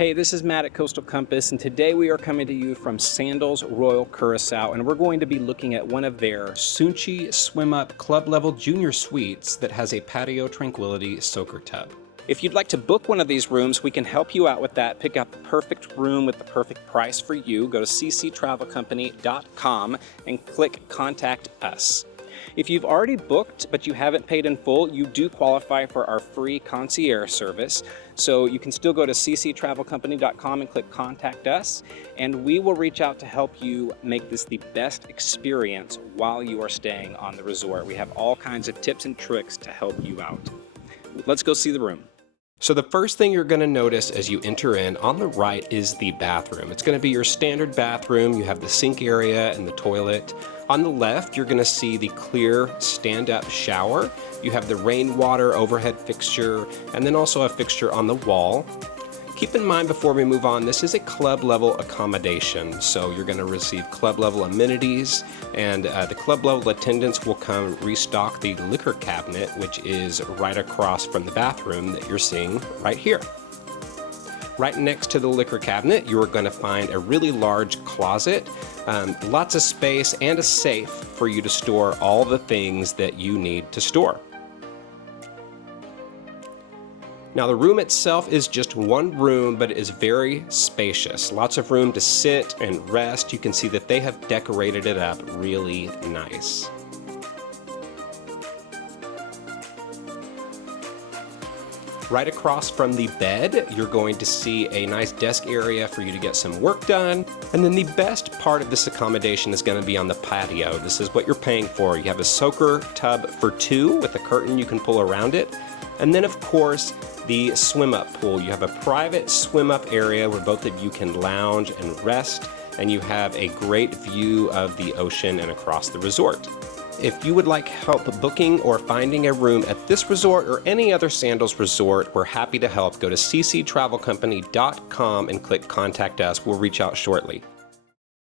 Hey, this is Matt at Coastal Compass, and today we are coming to you from Sandals Royal Curacao, and we're going to be looking at one of their Sunchi swim-up club-level junior suites that has a Patio Tranquility soaker tub. If you'd like to book one of these rooms, we can help you out with that. Pick out the perfect room with the perfect price for you. Go to cctravelcompany.com and click Contact Us. If you've already booked but you haven't paid in full, you do qualify for our free concierge service. So you can still go to cctravelcompany.com and click Contact Us, and we will reach out to help you make this the best experience while you are staying on the resort. We have all kinds of tips and tricks to help you out. Let's go see the room. So the first thing you're going to notice as you enter in on the right is the bathroom. It's going to be your standard bathroom. You have the sink area and the toilet. On the left, you're going to see the clear stand-up shower. You have the rainwater overhead fixture and then also a fixture on the wall. Keep in mind before we move on, this is a club level accommodation, so you're going to receive club level amenities, and the club level attendants will come restock the liquor cabinet, which is right across from the bathroom that you're seeing right here. Right next to the liquor cabinet, you're going to find a really large closet, lots of space, and a safe for you to store all the things that you need to store. Now the room itself is just one room, but it is very spacious. Lots of room to sit and rest. You can see that they have decorated it up really nice. Right across from the bed, you're going to see a nice desk area for you to get some work done. And then the best part of this accommodation is going to be on the patio. This is what you're paying for. You have a soaker tub for two with a curtain you can pull around it. And then of course, the swim-up pool. You have a private swim-up area where both of you can lounge and rest, and you have a great view of the ocean and across the resort. If you would like help booking or finding a room at this resort or any other Sandals resort, we're happy to help. Go to cctravelcompany.com and click Contact Us. We'll reach out shortly.